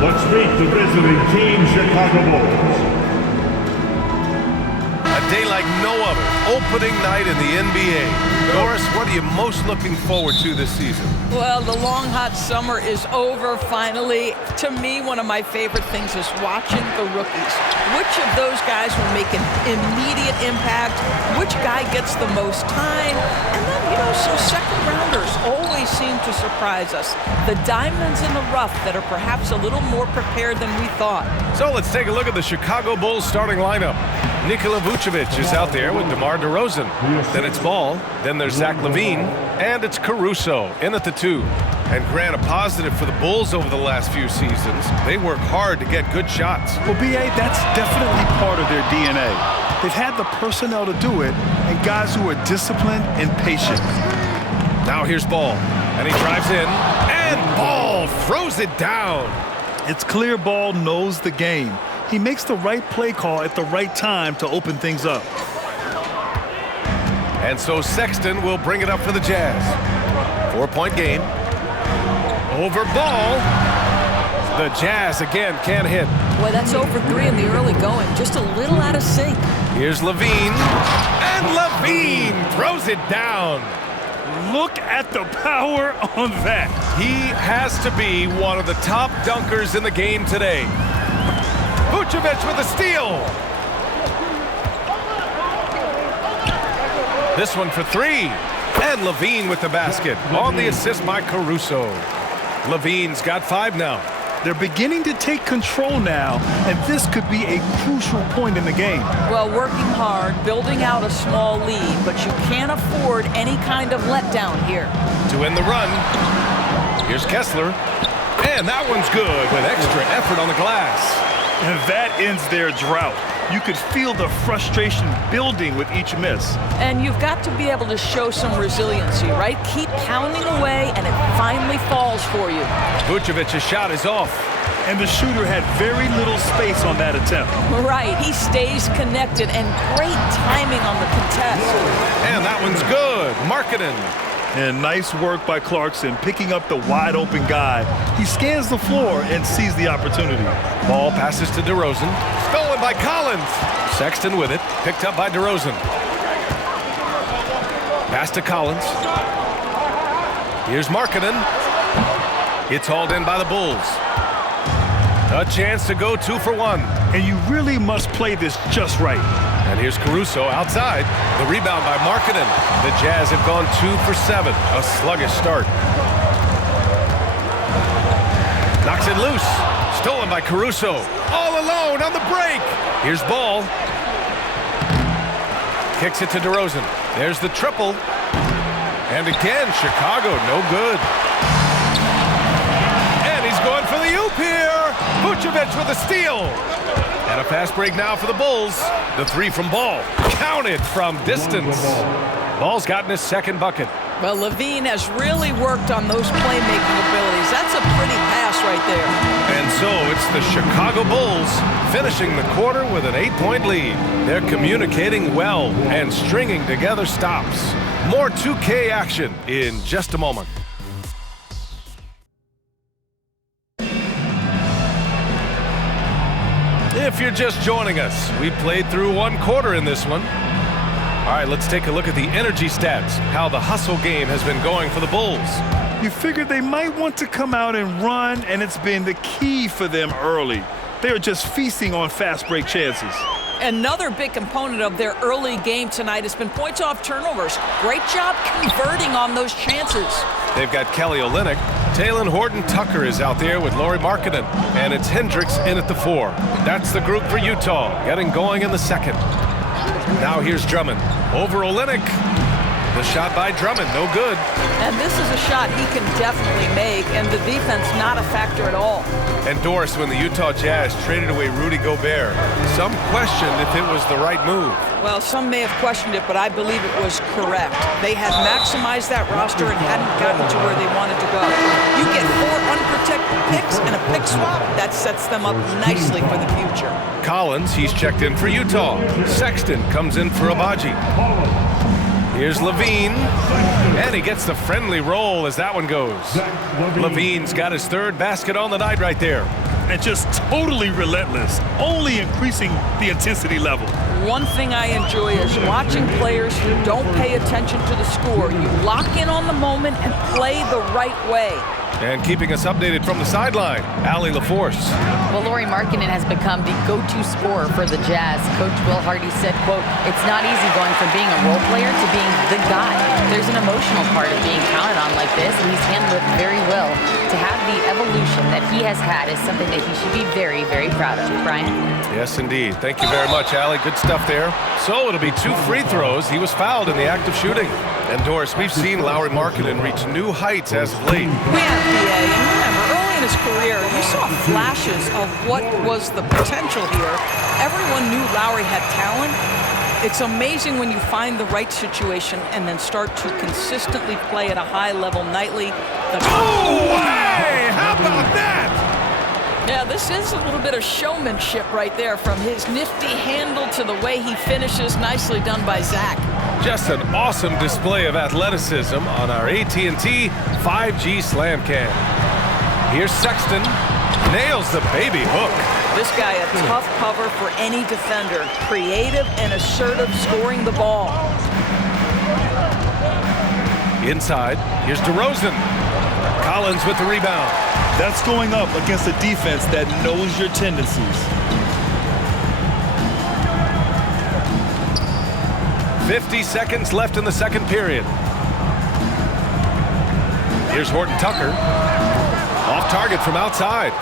Let's meet the visiting Team Chicago Bulls. A day like no other, opening night in the NBA. Doris, what are you most looking forward to this season? Well, the long, hot summer is over finally. To me, one of my favorite things is watching the rookies. Which of those guys will make an immediate impact? Which guy gets the most time? And then, some second rounders always seem to surprise us. The diamonds in the rough that are perhaps a little more prepared than we thought. So let's take a look at the Chicago Bulls starting lineup. Nikola Vucevic is out there with DeMar DeRozan. Then it's Ball. Then there's Zach LaVine. And it's Caruso in at the 2. And Grant, a positive for the Bulls over the last few seasons. They work hard to get good shots. Well, B.A., that's definitely part of their DNA. They've had the personnel to do it, and guys who are disciplined and patient. Now here's Ball. And he drives in. And Ball throws it down. It's clear Ball knows the game. He makes the right play call at the right time to open things up. And so Sexton will bring it up for the Jazz. 4-point game. Over Ball. The Jazz again can't hit. Boy, that's over 3 in the early going. Just a little out of sync. Here's LaVine. And LaVine throws it down. Look at the power on that. He has to be one of the top dunkers in the game today. Vucevic with a steal. This one for 3. And LaVine with the basket. On the assist by Caruso. LaVine's got 5 now. They're beginning to take control now, and this could be a crucial point in the game. Well, working hard, building out a small lead, but you can't afford any kind of letdown here. To end the run, here's Kessler. And that one's good with extra effort on the glass. And that ends their drought. You could feel the frustration building with each miss. And you've got to be able to show some resiliency, right? Keep pounding away, and it finally falls for you. Vucevic's shot is off. And the shooter had very little space on that attempt. Right, he stays connected, and great timing on the contest. And that one's good. Markkanen. And nice work by Clarkson, picking up the wide-open guy. He scans the floor and sees the opportunity. Ball passes to DeRozan. Stolen by Collins. Sexton with it. Picked up by DeRozan. Pass to Collins. Here's Markkanen. It's hauled in by the Bulls. A chance to go 2 for 1. And you really must play this just right. And here's Caruso outside. The rebound by Markkanen. The Jazz have gone 2 for 7. A sluggish start. Knocks it loose. Stolen by Caruso. All alone on the break. Here's Ball. Kicks it to DeRozan. There's the triple. And again, Chicago, no good. And he's going for the oop here. Vucevic with a steal. And a fast break now for the Bulls. The 3 from Ball. Counted from distance. Ball's gotten his second bucket. Well, LaVine has really worked on those playmaking abilities. That's a pretty pass right there. And so it's the Chicago Bulls finishing the quarter with an 8-point lead. They're communicating well and stringing together stops. More 2K action in just a moment. If you're just joining us, we played through 1 quarter in this one. All right, let's take a look at the energy stats, how the hustle game has been going for the Bulls. You figured they might want to come out and run, and it's been the key for them early. They are just feasting on fast break chances. Another big component of their early game tonight has been points off turnovers. Great job converting on those chances. They've got Kelly Olynyk. Talen Horton-Tucker is out there with Lauri Markkanen. And it's Hendricks in at the 4. That's the group for Utah, getting going in the second. Now here's Drummond. Over Olynyk. The shot by Drummond, no good. And this is a shot he can definitely make, and the defense not a factor at all. And Doris, when the Utah Jazz traded away Rudy Gobert, some questioned if it was the right move. Well, some may have questioned it, but I believe it was correct. They had maximized that roster and hadn't gotten to where they wanted to go. You get 4 unprotected picks and a pick swap, that sets them up nicely for the future. Collins, he's checked in for Utah. Sexton comes in for Abaji. Here's LaVine, and he gets the friendly roll as that one goes. LaVine's got his 3rd basket on the night right there. and just totally relentless, only increasing the intensity level. One thing I enjoy is watching players who don't pay attention to the score. You lock in on the moment and play the right way. And keeping us updated from the sideline, Allie LaForce. Well, Lauri Markkanen has become the go-to scorer for the Jazz. Coach Will Hardy said, quote, "It's not easy going from being a role player to being the guy. There's an emotional part of being counted on like this, and he's handled it very well. To have the evolution that he has had is something that he should be very, very proud of." Brian? Yes, indeed. Thank you very much, Allie. Good stuff there. So it'll be 2 free throws. He was fouled in the act of shooting. And Doris, we've seen Lauri Markkanen reach new heights as of late. We have BA, and remember, early in his career, you saw flashes of what was the potential here. Everyone knew Lauri had talent. It's amazing when you find the right situation and then start to consistently play at a high level nightly. Oh, hey! How about that? Yeah, this is a little bit of showmanship right there, from his nifty handle to the way he finishes. Nicely done by Zach. Just an awesome display of athleticism on our AT&T 5G Slam Cam. Here's Sexton, nails the baby hook. This guy a tough cover for any defender. Creative and assertive scoring the ball. Inside, here's DeRozan. Collins with the rebound. That's going up against a defense that knows your tendencies. 50 seconds left in the second period. Here's Horton Tucker. Off target from outside.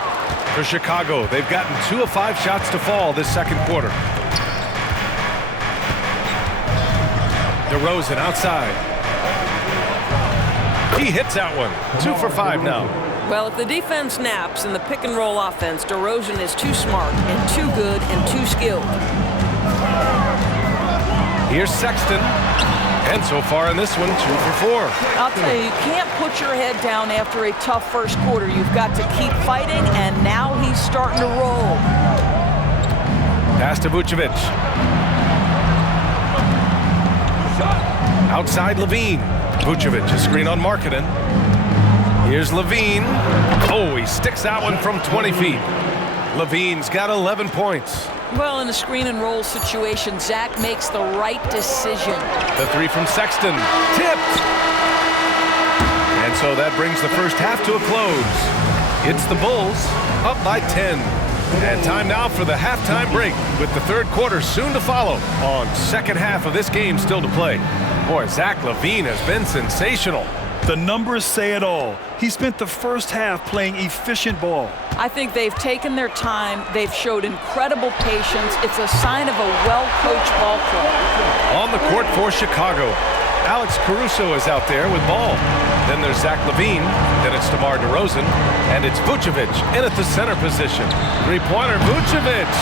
For Chicago, they've gotten 2 of 5 shots to fall this second quarter. DeRozan outside. He hits that one. 2 for 5 now. Well, if the defense naps in the pick-and-roll offense, DeRozan is too smart and too good and too skilled. Here's Sexton. And so far in this one, 2 for 4. I'll tell you, you can't put your head down after a tough first quarter. You've got to keep fighting, and now he's starting to roll. Pass to Vucevic. Outside Levine. Vucevic, a screen on Markkanen. Here's Levine. Oh, he sticks that one from 20 feet. Levine's got 11 points. Well, in a screen and roll situation, Zach makes the right decision. The 3 from Sexton. Tipped. And so that brings the first half to a close. It's the Bulls up by 10. And time now for the halftime break, with the third quarter soon to follow on second half of this game still to play. Boy, Zach LaVine has been sensational. The numbers say it all. He spent the first half playing efficient ball. I think they've taken their time. They've showed incredible patience. It's a sign of a well-coached ball club. On the court for Chicago, Alex Caruso is out there with ball. Then there's Zach LaVine. Then it's DeMar DeRozan. And it's Vucevic in at the center position. Three-pointer, Vucevic.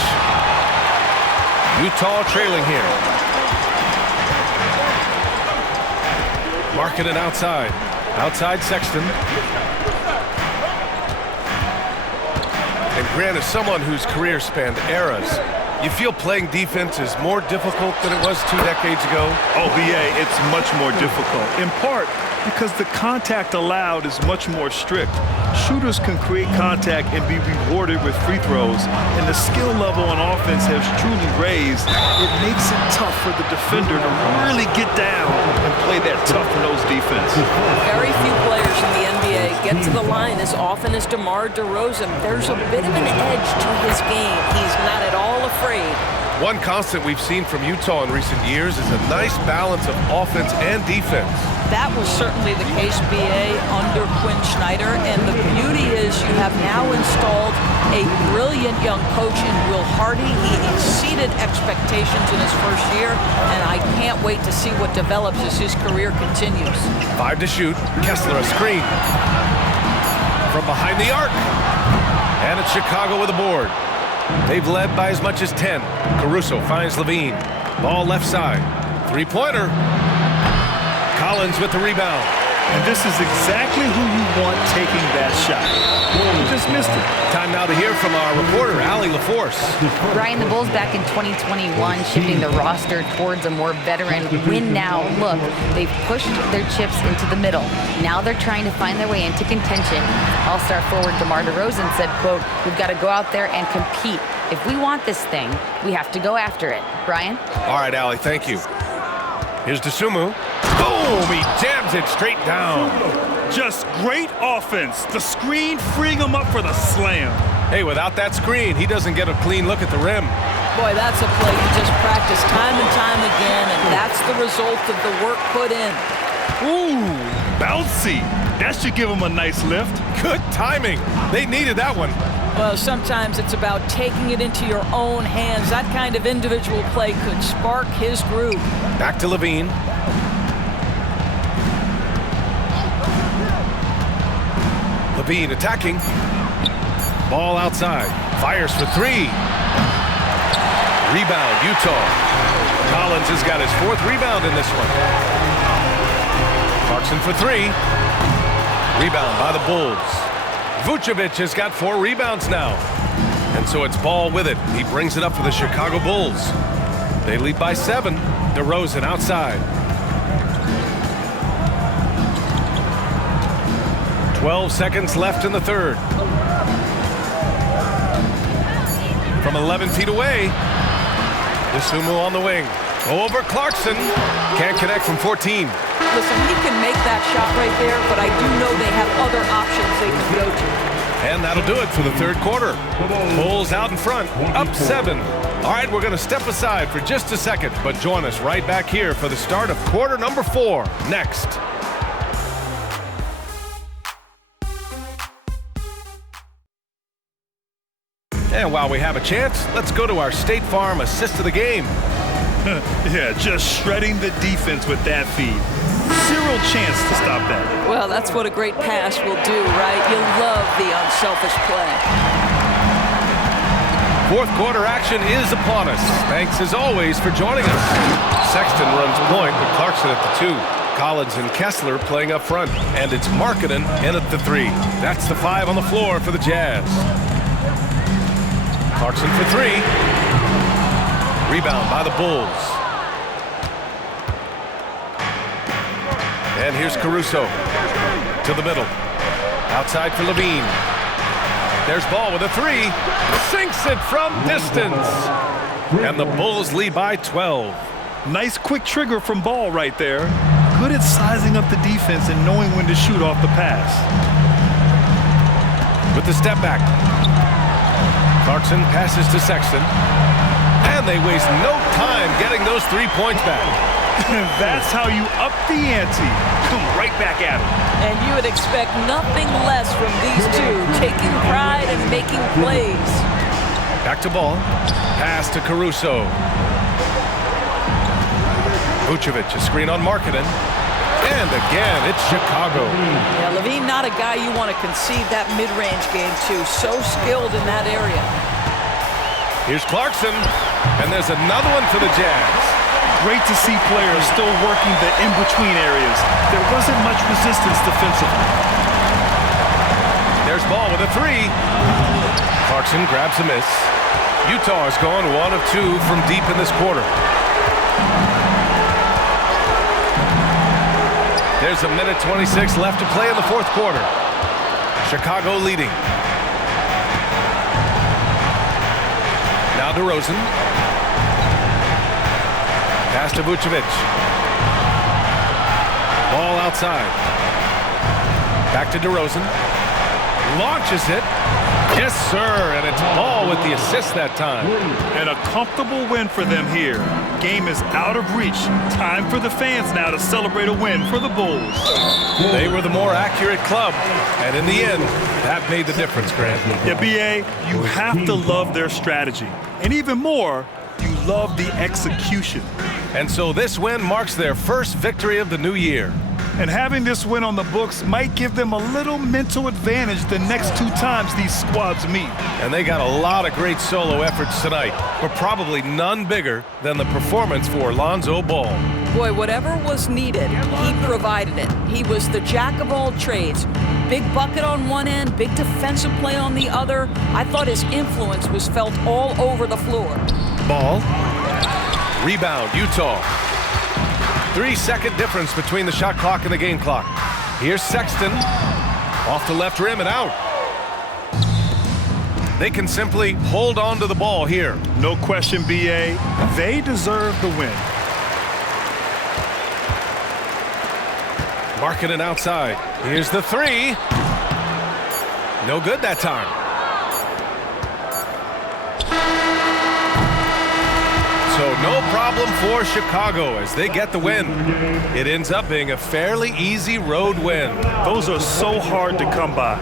Utah trailing here. Markkanen outside. Outside Sexton. And Grant is someone whose career spanned eras. You feel playing defense is more difficult than it was 2 decades ago? Oh, BA, it's much more difficult. In part because the contact allowed is much more strict. Shooters can create contact and be rewarded with free throws, and the skill level on offense has truly raised. It makes it tough for the defender to really get down and play that tough-nosed defense. Very few players in the NBA get to the line as often as DeMar DeRozan. There's a bit of an edge to his game. He's not at all afraid. One constant we've seen from Utah in recent years is a nice balance of offense and defense. That was certainly the case, BA, under Quinn Snyder, and the beauty is you have now installed a brilliant young coach in Will Hardy. He exceeded expectations in his first year, and I can't wait to see what develops as his career continues. 5 to shoot. Kessler a screen. From behind the arc. And it's Chicago with a board. They've led by as much as 10. Caruso finds Levine. Ball left side. Three-pointer. Collins with the rebound. And this is exactly who you want taking that shot. You just missed it. Time now to hear from our reporter, Allie LaForce. Brian, the Bulls back in 2021 shifting the roster towards a more veteran win-now look. They've pushed their chips into the middle. Now they're trying to find their way into contention. All-star forward DeMar DeRozan said, quote, "We've got to go out there and compete. If we want this thing, we have to go after it." Brian? All right, Allie, thank you. Here's Dosunmu. Boom! He jams it straight down. Just great offense. The screen freeing him up for the slam. Hey, without that screen, he doesn't get a clean look at the rim. Boy, that's a play you just practice time and time again, and that's the result of the work put in. Ooh, bouncy. That should give him a nice lift. Good timing. They needed that one. Well, sometimes it's about taking it into your own hands. That kind of individual play could spark his groove. Back to Levine. Levine attacking. Ball outside. Fires for three. Rebound, Utah. Collins has got his 4th rebound in this one. Clarkson for three. Rebound by the Bulls. Vucevic has got 4 rebounds now. And so it's Ball with it. He brings it up for the Chicago Bulls. They lead by 7. DeRozan outside. 12 seconds left in the third. From 11 feet away, Dosunmu on the wing. Over Clarkson. Can't connect from 14. Listen, he can make that shot right there, but I do know they have other options they can go to. And that'll do it for the third quarter. Bulls out in front, up 7. All right, we're going to step aside for just a second, but join us right back here for the start of quarter number 4 next. And while we have a chance, let's go to our State Farm assist of the game. Yeah, just shredding the defense with that feed. Zero chance to stop that. Well, that's what a great pass will do, right? You love the unselfish play. Fourth quarter action is upon us. Thanks as always for joining us. Sexton runs point with Clarkson at the 2. Collins and Kessler playing up front. And it's Markkanen in at the 3. That's the 5 on the floor for the Jazz. Clarkson for 3. Rebound by the Bulls. And here's Caruso to the middle. Outside for Levine. There's Ball with a 3. Sinks it from distance. And the Bulls lead by 12. Nice quick trigger from Ball right there. Good at sizing up the defense and knowing when to shoot off the pass. With the step back. Clarkson passes to Sexton. And they waste no time getting those 3 points back. That's how you up the ante. Come right back at him. And you would expect nothing less from these two, taking pride and making plays. Back to Ball. Pass to Caruso. Vucevic, a screen on Markkanen. And again, it's Chicago. Yeah, Levine, not a guy you want to concede that mid-range game to. So skilled in that area. Here's Clarkson. And there's another one for the Jazz. Great to see players still working the in-between areas. There wasn't much resistance defensively. There's Ball with a 3. Clarkson grabs a miss. Utah is going 1 of 2 from deep in this quarter. There's a minute 26 left to play in the fourth quarter. Chicago leading. Now DeRozan. Pass to Vucevic. Ball outside. Back to DeRozan. Launches it. Yes, sir. And it's Ball with the assist that time. And a comfortable win for them here. Game is out of reach. Time for the fans now to celebrate a win for the Bulls. They were the more accurate club. And in the end, that made the difference, Grant. Yeah, B.A., you have to love their strategy. And even more, you love the execution. And so this win marks their first victory of the new year. And having this win on the books might give them a little mental advantage the next 2 times these squads meet. And they got a lot of great solo efforts tonight, but probably none bigger than the performance for Lonzo Ball. Boy, whatever was needed, he provided it. He was the jack of all trades. Big bucket on one end, big defensive play on the other. I thought his influence was felt all over the floor. Ball. Rebound, Utah. 3-second difference between the shot clock and the game clock. Here's Sexton. Off the left rim and out. They can simply hold on to the ball here. No question, BA. They deserve the win. Marking it outside. Here's the three. No good that time. So no problem for Chicago as they get the win. It ends up being a fairly easy road win. Those are so hard to come by.